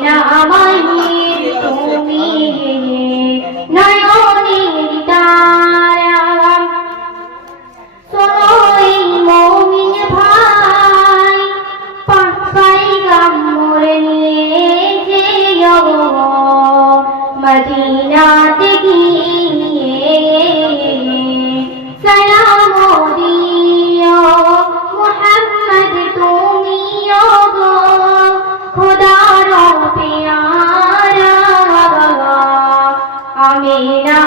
না মায়ের তুমি নয়নের তারা সোনাই মুমিন ভাই পাঁচপাই গাম্মরে নিয়ে যেও মদিনাতে গিয়ে সালাম দিও মুহাম্মদ তুমিও গো খোদার পেয়ারা আমিনা